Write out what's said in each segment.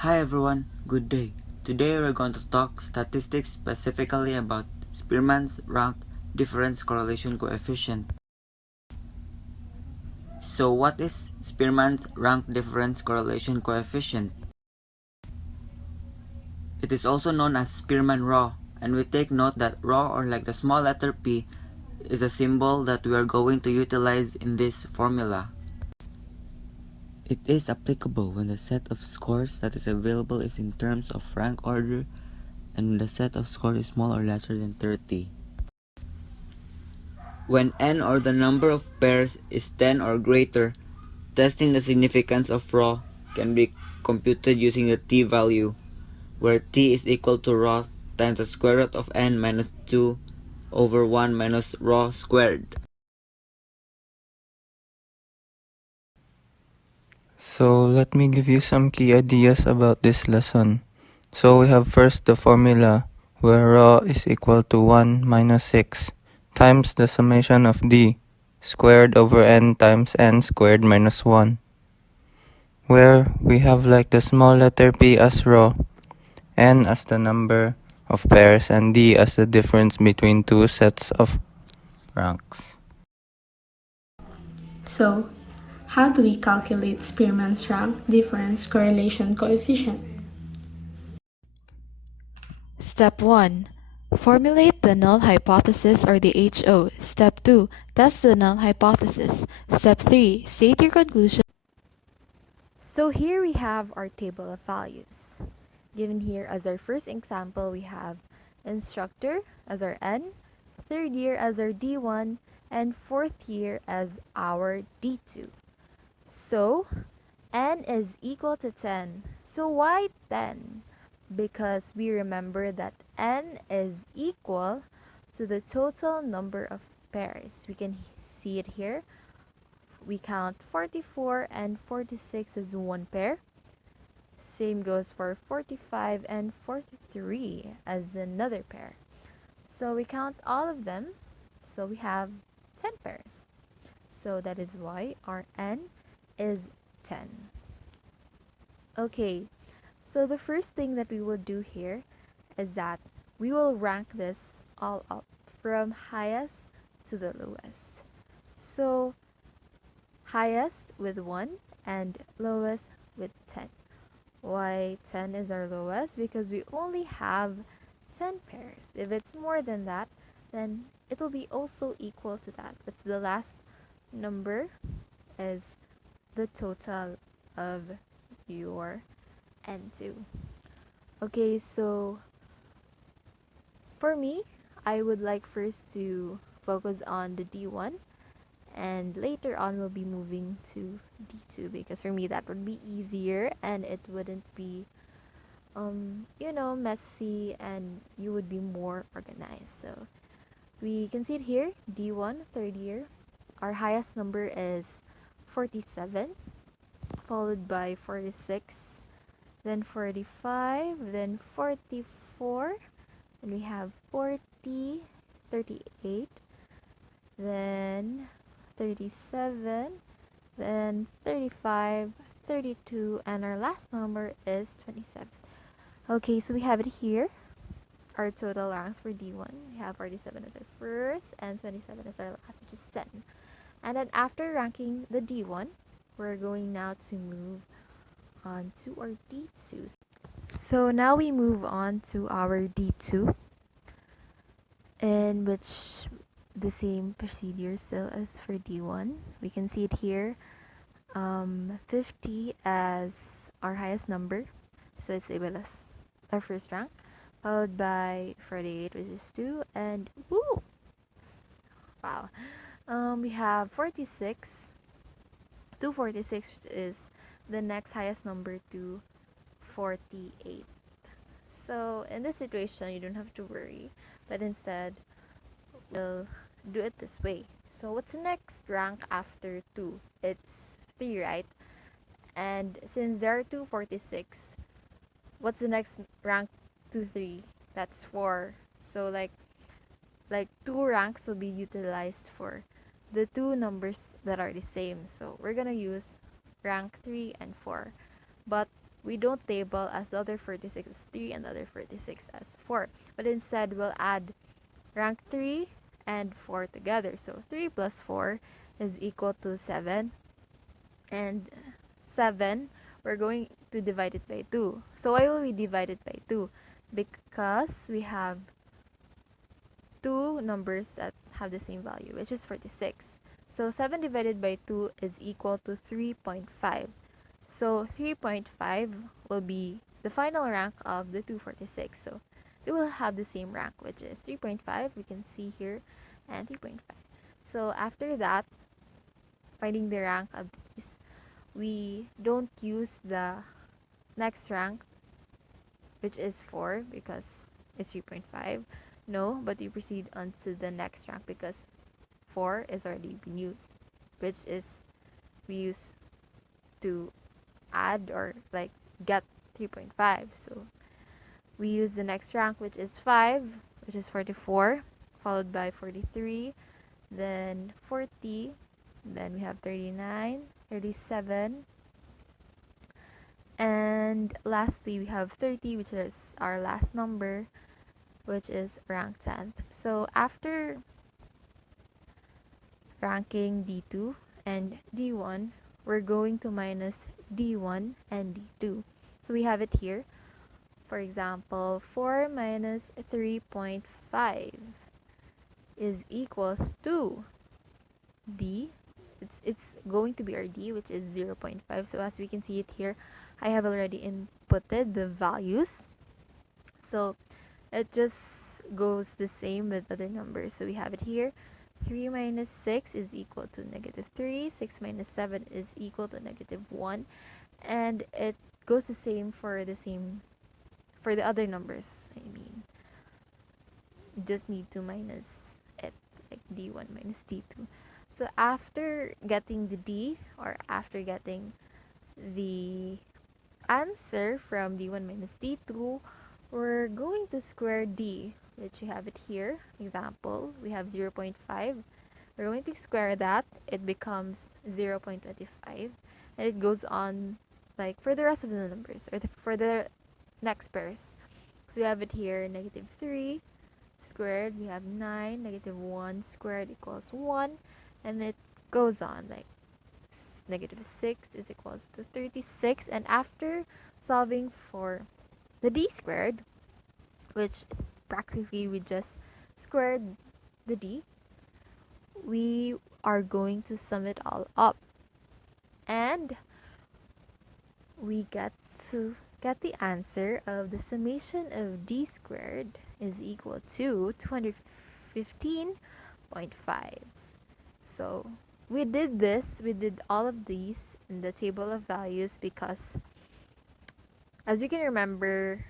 Hi everyone, good day. Today we're going to talk statistics specifically about Spearman's rank difference correlation coefficient. So what is Spearman's rank difference correlation coefficient? It is also known as Spearman Rho, and we take note that Rho, or like the small letter P, is a symbol that we are going to utilize in this formula. It is applicable when the set of scores that is available is in terms of rank order and the set of scores is small or lesser than 30. When n, or the number of pairs, is 10 or greater, testing the significance of Rho can be computed using the t value, where t is equal to Rho times the square root of n minus 2 over 1 minus Rho squared. So let me give you some key ideas about this lesson. So we have first the formula where rho is equal to 1 minus 6 times the summation of d squared over n times n squared minus 1, where we have like the small letter p as rho, n as the number of pairs, and d as the difference between two sets of ranks. So, how do we calculate Spearman's rank difference correlation coefficient? Step 1. Formulate the null hypothesis or the HO. Step 2. Test the null hypothesis. Step 3. State your conclusion. So here we have our table of values. Given here as our first example, we have instructor as our N, third year as our D1, and fourth year as our D2. So N is equal to 10. So why 10? Because we remember that N is equal to the total number of pairs. We can see it here. We count 44 and 46 as one pair. Same goes for 45 and 43 as another pair. So we count all of them. So we have 10 pairs. So that is why our N is 10. Okay, so the first thing that we will do here is that we will rank this all up from highest to the lowest. So highest with 1 and lowest with 10. Why 10 is our lowest? Because we only have 10 pairs. If it's more than that, then it will be also equal to that. But the last number is the total of your N2. Okay, so for me, I would like first to focus on the D1, and later on we'll be moving to D2 because for me that would be easier and it wouldn't be messy, and you would be more organized. So we can see it here, D1 third year. Our highest number is 47, followed by 46, then 45, then 44, and we have 40, 38, then 37, then 35, 32, and our last number is 27. Okay, so we have it here. Our total ranks for D1. We have 47 as our first and 27 as our last, which is 10. And then after ranking the D1, we're going now to move on to our D2. So now we move on to our D2, in which the same procedure still as for D1. We can see it here, 50 as our highest number, so it's labeled as our first rank, followed by 48, which is 2, and woo! Wow. We have 46, 246, which is the next highest number to 48. So in this situation, you don't have to worry, but instead, we'll do it this way. So what's the next rank after 2? It's 3, right? And since there are 246, what's the next rank to 3? That's 4. So like 2 ranks will be utilized for the two numbers that are the same. So we're gonna use rank 3 and 4. But we don't label as the other 46 as 3 and the other 46 as 4, but instead we'll add rank 3 and 4 together. So 3 plus 4 is equal to 7, and 7 we're going to divide it by 2. So why will we divide it by 2? Because we have two numbers that have the same value, which is 46. So 7 divided by 2 is equal to 3.5. So 3.5 will be the final rank of the 246. So they will have the same rank, which is 3.5. We can see here, and 3.5. So after that, finding the rank of these, we don't use the next rank, which is 4, because it's 3.5. No, but we proceed on to the next rank because 4 is already been used, which is we use to add or like get 3.5. So we use the next rank, which is 5, which is 44, followed by 43, then 40, then we have 39, 37, and lastly we have 30, which is our last number, which is rank 10th. So after ranking D2 and D1, we're going to minus D1 and D2. So we have it here. For example, 4 minus 3.5 is equals to D. It's going to be our D, which is 0.5. So as we can see it here, I have already inputted the values. So it just goes the same with other numbers. So we have it here. 3 minus 6 is equal to negative 3. 6 minus 7 is equal to negative 1. And it goes the same for the other numbers. I mean, you just need to minus it, like D1 minus D2. So after getting the D, or after getting the answer from D1 minus D2, we're going to square D, which you have it here. Example, we have 0.5. We're going to square that. It becomes 0.25. And it goes on like for the rest of the numbers, or for the next pairs. So we have it here, negative 3 squared, we have 9, negative 1 squared equals 1, and it goes on like negative 6 is equals to 36. And after solving for the D squared, which practically we just squared the D, we are going to sum it all up, and we get the answer of the summation of D squared is equal to 215.5. So we did all of these in the table of values because, as we can remember,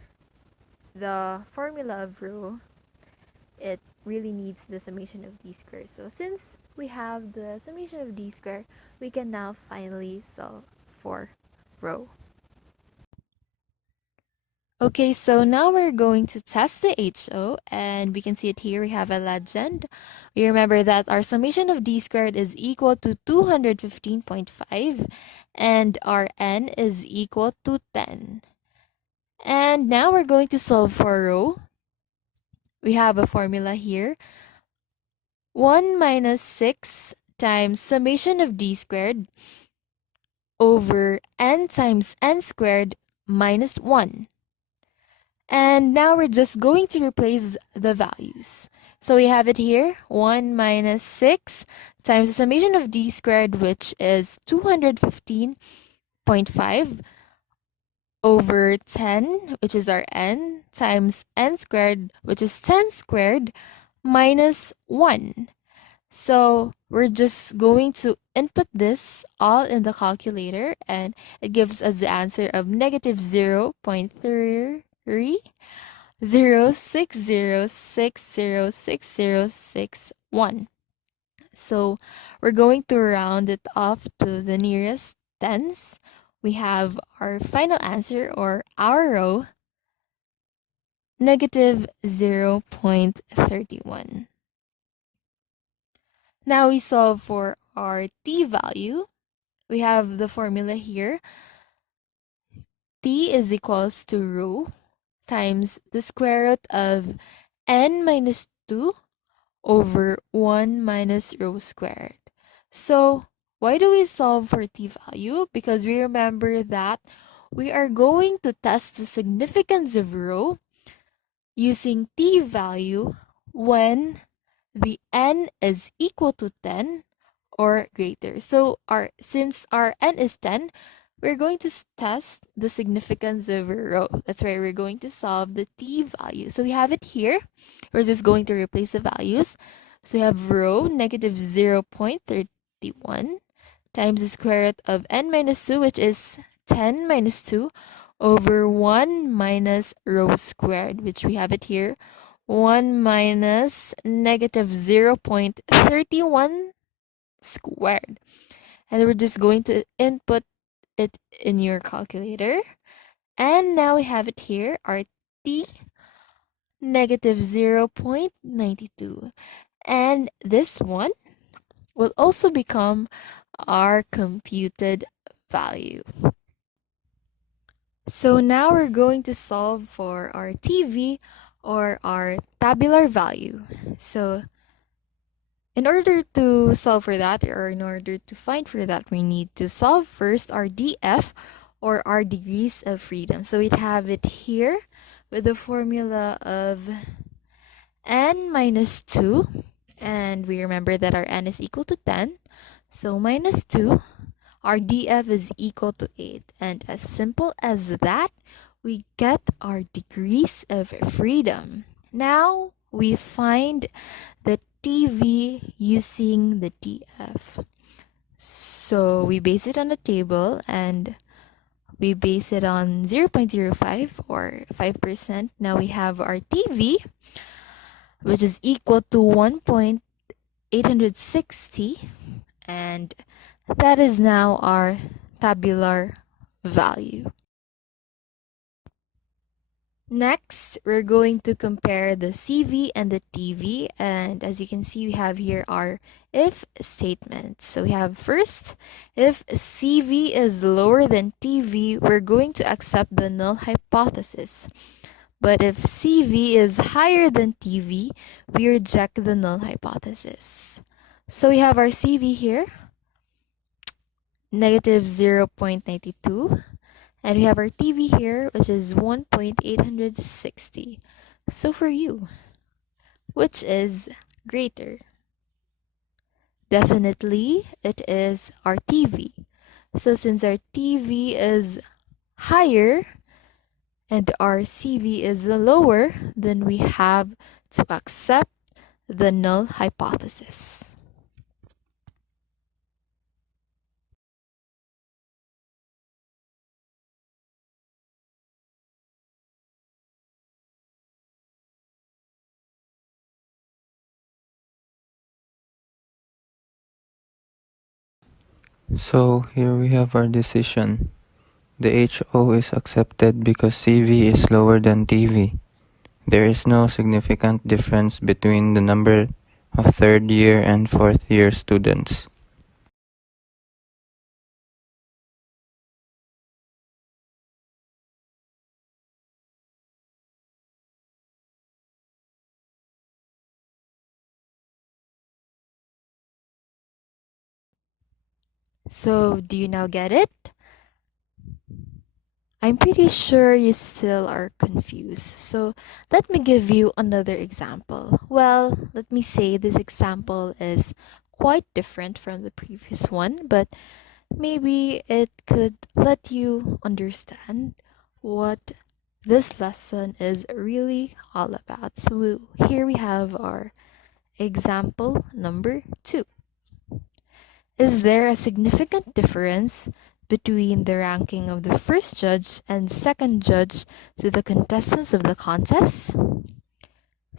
the formula of rho, it really needs the summation of D squared. So since we have the summation of D squared, we can now finally solve for rho. Okay, so now we're going to test the HO, and we can see it here. We have a legend. We remember that our summation of D squared is equal to 215.5, and our N is equal to 10. And now we're going to solve for rho. We have a formula here. 1 minus 6 times summation of D squared over N times N squared minus 1. And now we're just going to replace the values. So we have it here, 1 minus 6 times the summation of D squared, which is 215.5, over 10, which is our N, times N squared, which is 10 squared, minus 1. So we're just going to input this all in the calculator, and it gives us the answer of negative 0.3006060661. So we're going to round it off to the nearest tens. We have our final answer, or our rho, negative 0.31. Now we solve for our t value. We have the formula here. T is equals to rho times the square root of n minus 2 over 1 minus rho squared. So why do we solve for t value? Because we remember that we are going to test the significance of rho using t value when the n is equal to 10 or greater. So since our n is 10, we're going to test the significance of a rho. That's why we're going to solve the t value. So we have it here. We're just going to replace the values. So we have rho negative 0.31 times the square root of n minus 2, which is 10 minus 2 over 1 minus rho squared, which we have it here. 1 minus negative 0.31 squared. And we're just going to input it in your calculator. And now we have it here, our t negative 0.92. And this one will also become our computed value. So now we're going to solve for our TV or our tabular value. So in order to solve for that, or in order to find for that, we need to solve first our DF or our degrees of freedom. So we'd have it here with the formula of n minus 2. And we remember that our n is equal to 10. So minus 2, our df is equal to 8. And as simple as that, we get our degrees of freedom. Now we find the TV using the df. So we base it on the table and we base it on 0.05 or 5%. Now we have our TV, which is equal to 1.860, and that is now our tabular value. Next, we're going to compare the CV and the TV, and as you can see, we have here our if statements. So we have first, if CV is lower than TV, we're going to accept the null hypothesis. But if CV is higher than TV, we reject the null hypothesis. So we have our CV here, negative 0.92. And we have our TV here, which is 1.860. So for you, which is greater? Definitely, it is our TV. So since our TV is higher and our CV is lower, then we have to accept the null hypothesis. So here we have our decision. The HO is accepted because CV is lower than TV. There is no significant difference between the number of third year and fourth year students. So do you now get it? I'm pretty sure you still are confused. So let me give you another example. Well, let me say this example is quite different from the previous one, but maybe it could let you understand what this lesson is really all about. So here we have our example number 2. Is there a significant difference between the ranking of the first judge and second judge to the contestants of the contest?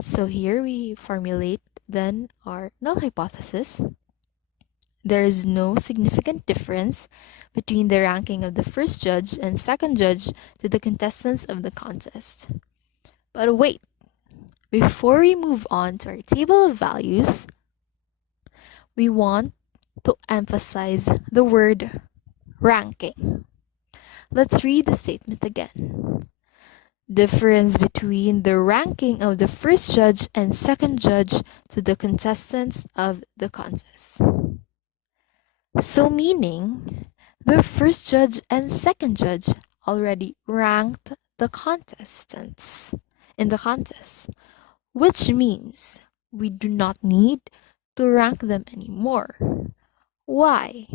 So here we formulate then our null hypothesis. There is no significant difference between the ranking of the first judge and second judge to the contestants of the contest. But wait, before we move on to our table of values, we want to emphasize the word ranking. Let's read the statement again. Difference between the ranking of the first judge and second judge to the contestants of the contest. So meaning, the first judge and second judge already ranked the contestants in the contest, which means we do not need to rank them anymore. Why?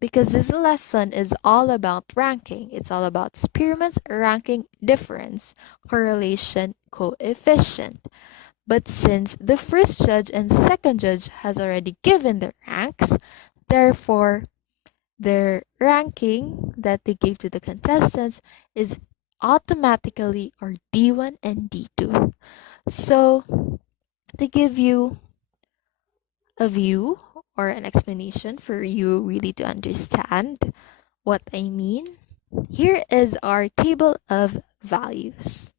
Because this lesson is all about ranking. It's all about Spearman's ranking difference correlation coefficient. But since the first judge and second judge has already given their ranks, therefore their ranking that they gave to the contestants is automatically or D1 and D2. So to give you a view or an explanation for you really to understand what I mean, here is our table of values.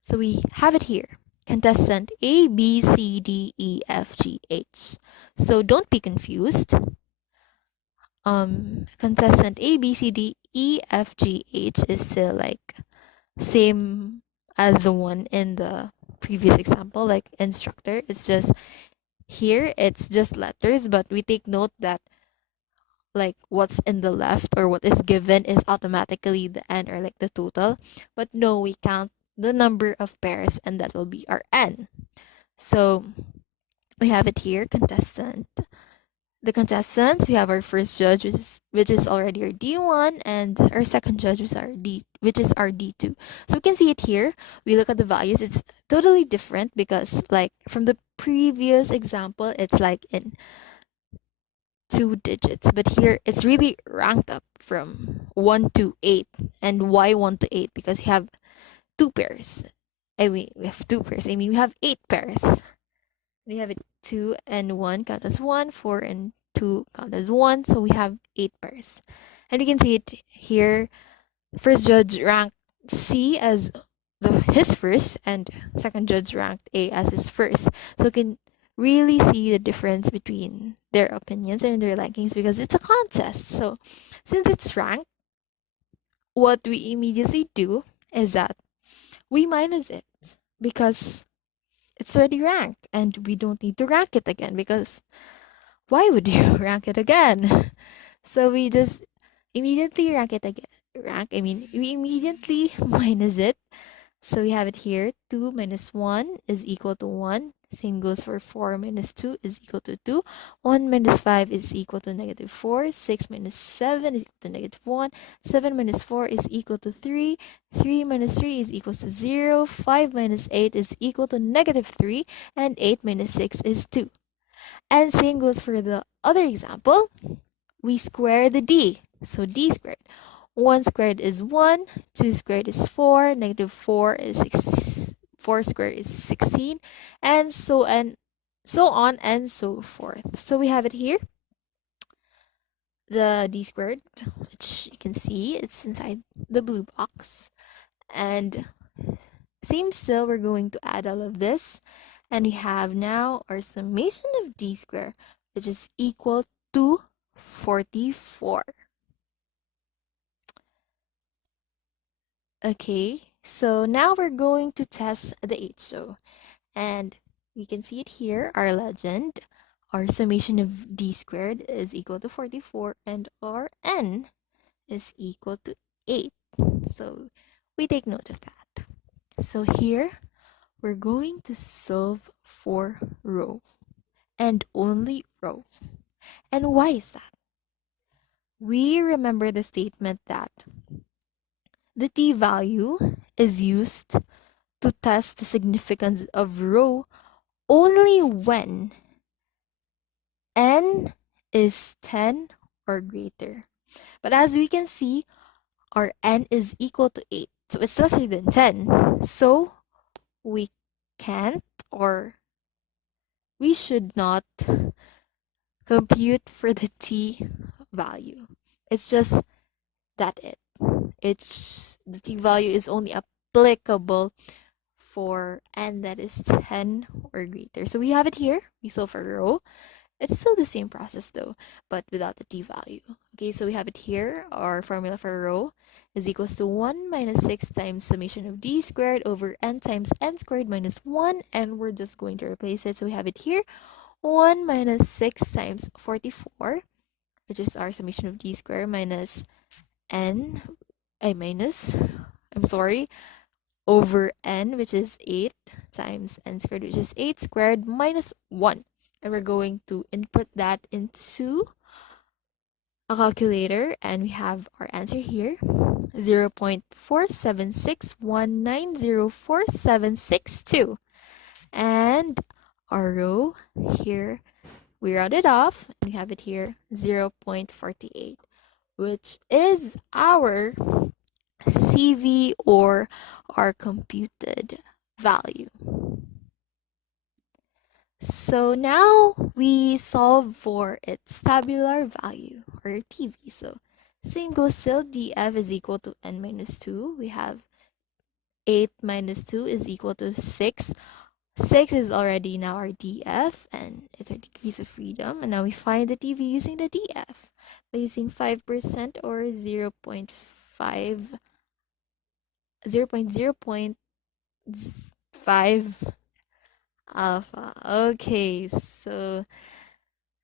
So we have it here. Contestant A, B, C, D, E, F, G, H. So don't be confused. Contestant A, B, C, D, E, F, G, H is still like same as the one in the previous example, like instructor. It's just here it's just letters, but we take note that like what's in the left or what is given is automatically the n or like the total. But no, we count the number of pairs and that will be our n. So we have it here, contestant. The contestants, we have our first judge, which is already our D1, and our second judge which is our D2. So we can see it here. We look at the values. It's totally different because like from the previous example, it's like in 2 digits, but here it's really ranked up from 1 to 8. And why 1 to 8? Because you have 2 pairs. I mean, we have 2 pairs. I mean, we have 8 pairs. We have it 2 and 1 count as 1, 4 and 2 count as 1. So we have 8 pairs. And you can see it here. First judge ranked C as his first, and second judge ranked A as his first. So you can really see the difference between their opinions and their rankings because it's a contest. So since it's ranked, what we immediately do is that we minus it because it's already ranked and we don't need to rank it again because why would you rank it again? So we just immediately rank it again. We immediately minus it. So we have it here, 2 minus 1 is equal to 1. Same goes for 4 minus 2 is equal to 2. 1 minus 5 is equal to negative 4. 6 minus 7 is equal to negative 1. 7 minus 4 is equal to 3. 3 minus 3 is equal to 0. 5 minus 8 is equal to negative 3. And 8 minus 6 is 2. And same goes for the other example. We square the d. So d squared. 1 squared is 1, 2 squared is 4, negative 4 is 6, 4 squared is 16, and so on and so forth. So we have it here, the d squared, which you can see it's inside the blue box. And same still, we're going to add all of this, and we have now our summation of d squared, which is equal to 44. Okay, so now we're going to test the HO. And we can see it here, our legend. Our summation of d squared is equal to 44 and our n is equal to 8. So we take note of that. So here, we're going to solve for row and only row. And why is that? We remember the statement that the t-value is used to test the significance of row only when n is 10 or greater. But as we can see, our n is equal to 8. So it's lesser than 10. So we can't or we should not compute for the t value. It's just that the t value is only applicable for n that is 10 or greater. So we have it here. We solve for row It's still the same process though, but without the t value. Okay, so we have it here. Our formula for rho is equals to 1 minus 6 times summation of d squared over n times n squared minus 1, and we're just going to replace it. So we have it here, 1 minus 6 times 44, which is our summation of d squared minus n, I'm sorry, over n, which is 8 times n squared, which is 8 squared minus 1. And we're going to input that into a calculator, and we have our answer here, 0.476190472. And our rho here, we round it off, and we have it here, 0.48, which is our CV, or our computed value. So now we solve for its tabular value, or TV. So same goes still, df is equal to n minus 2. We have 8 minus 2 is equal to 6. 6 is already now our df, and it's our degrees of freedom. And now we find the TV using the df by using 5% or 0.5 alpha. Okay, so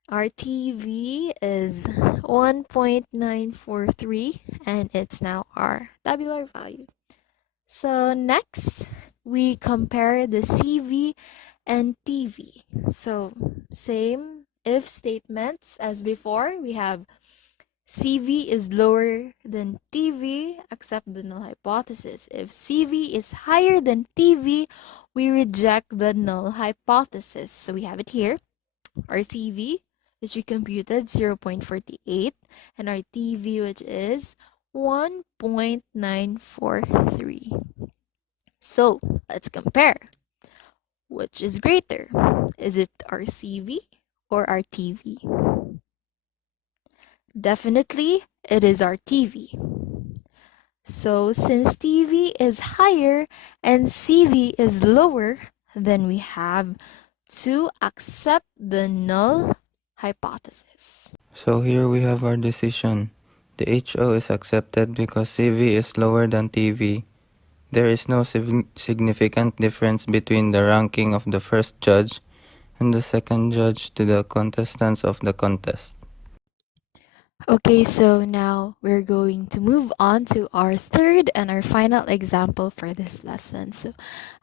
our TV is 1.943, and it's now our tabular value. So next, we compare the CV and TV. So same if statements as before. We have CV is lower than TV, accept the null hypothesis. If CV is higher than TV, we reject the null hypothesis. So we have it here, our CV, which we computed 0.48, and our TV, which is 1.943. So let's compare. Which is greater? Is it our CV or our TV? Definitely, it is our TV. So since TV is higher and CV is lower, then we have to accept the null hypothesis. So here we have our decision. The HO is accepted because CV is lower than TV. There is no significant difference between the ranking of the first judge and the second judge to the contestants of the contest. Okay, so now we're going to move on to our third and our final example for this lesson. So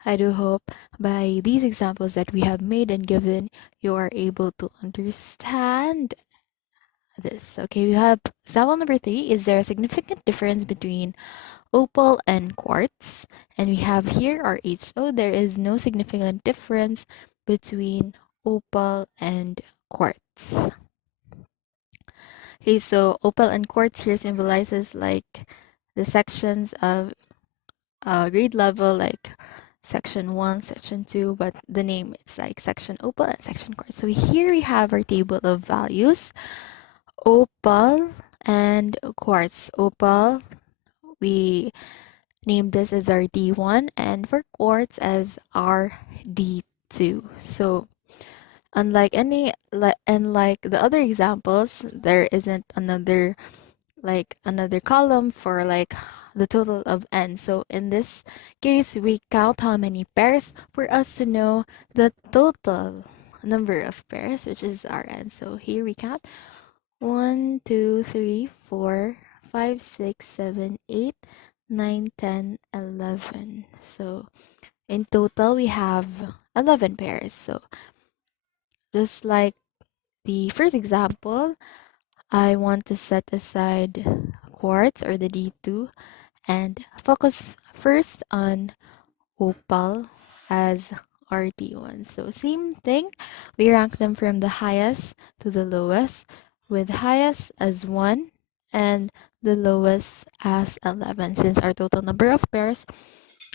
I do hope by these examples that we have made and given, you are able to understand this. Okay, we have example number 3. Is there a significant difference between opal and quartz? And we have here our HO. There is no significant difference between opal and quartz. Okay, so opal and quartz here symbolizes like the sections of grade level, like section 1, section 2, but the name it's like section opal and section quartz. So here we have our table of values. Opal and quartz. Opal, we name this as our D1, and for quartz as our D2. So unlike the other examples, there isn't another column for like the total of n. So in this case, we count how many pairs for us to know the total number of pairs, which is our n. So here we count 1, 2, 3, 4, 5, 6, 7, 8, 9, 10, 11. So in total, we have 11 pairs. So just like the first example, I want to set aside quartz or the D2 and focus first on opal as our D1. So same thing, we rank them from the highest to the lowest, with highest as 1 and the lowest as 11, since our total number of pairs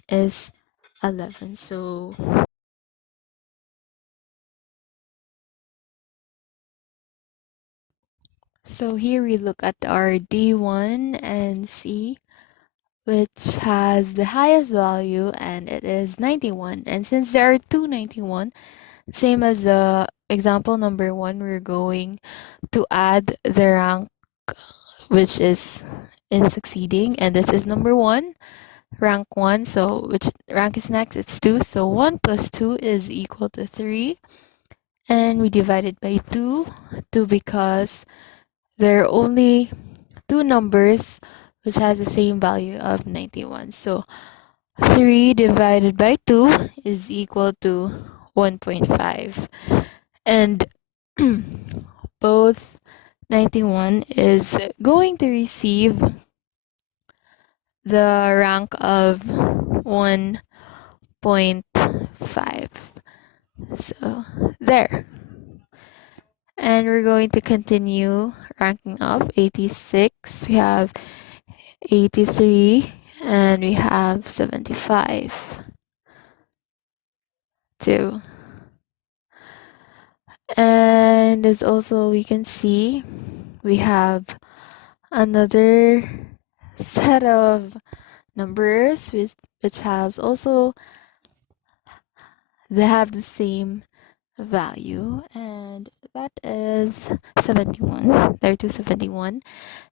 is 11. So here we look at our D1 and see which has the highest value, and it is 91. And since there are two 91, Same as the example number 1, we're going to add the rank which is in succeeding, and this is number 1, rank 1. So which rank is next? It's 2. So 1 plus 2 is equal to 3. And we divide it by 2 because there are only 2 numbers which has the same value of 91. So 3 divided by 2 is equal to 1.5. And both 91 is going to receive the rank of 1.5. So there. And we're going to continue ranking up. 86, we have 83, and we have 75 too. And as also we can see, we have another set of numbers which has also, they have the same value, and that is 71. There are 271,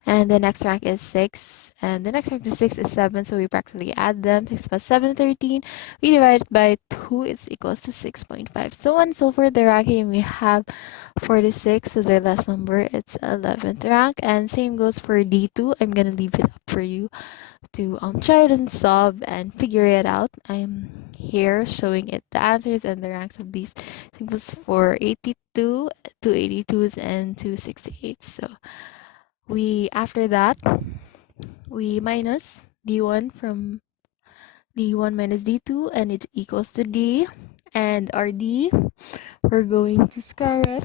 and the next rank is 6, and the next rank to 6 is 7, so we practically add them. 6 plus 7, 13. We divide it by 2, it's equals to 6.5. So on and so forth. The ranking we have 46 is their last number, it's 11th rank, and same goes for D2. I'm gonna leave it up for you to try it and solve and figure it out. I'm here showing it the answers and the ranks of these things for 82, 282s, and 268. So we, after that, we minus D1 from D1 minus D2, and it equals to D. And our D, we're going to square it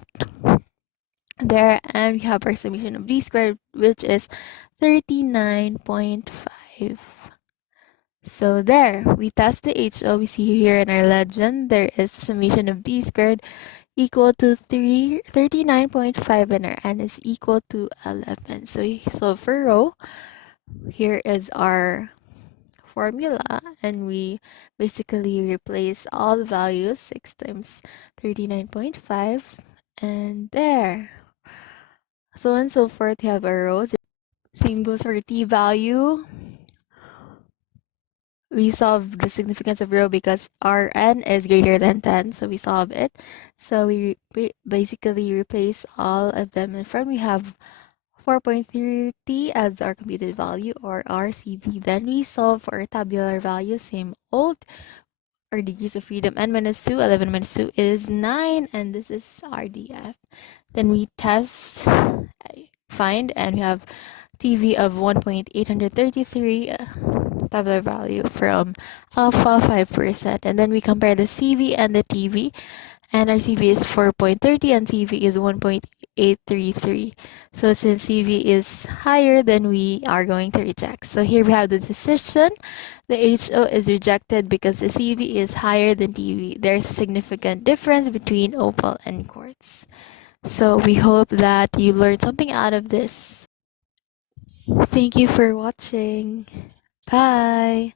there, and we have our summation of D squared, which is 39.5. So there, we test the HO. We see here in our legend, there is a summation of D squared equal to 39.5, and our N is equal to 11. So for rho, here is our formula, and we basically replace all the values. 6 times 39.5, and there. So on and so forth, you have a rho. Same goes for T value. We solve the significance of rho because our n is greater than 10, so we solve it. So we basically replace all of them, and from we have 4.30 as our computed value, or RCV. Then we solve for our tabular value, same old. Our degrees of freedom, n minus 2, 11 minus 2 is 9, and this is our DF. Then we test, find, and we have TV of 1.833 tabular value from alpha 5%, and then we compare the CV and the TV, and our CV is 4.30 and CV is 1.833. So since CV is higher, then we are going to reject. So here we have the decision. The HO is rejected because the CV is higher than TV. There's a significant difference between opal and quartz. So we hope that you learned something out of this. Thank you for watching. Bye.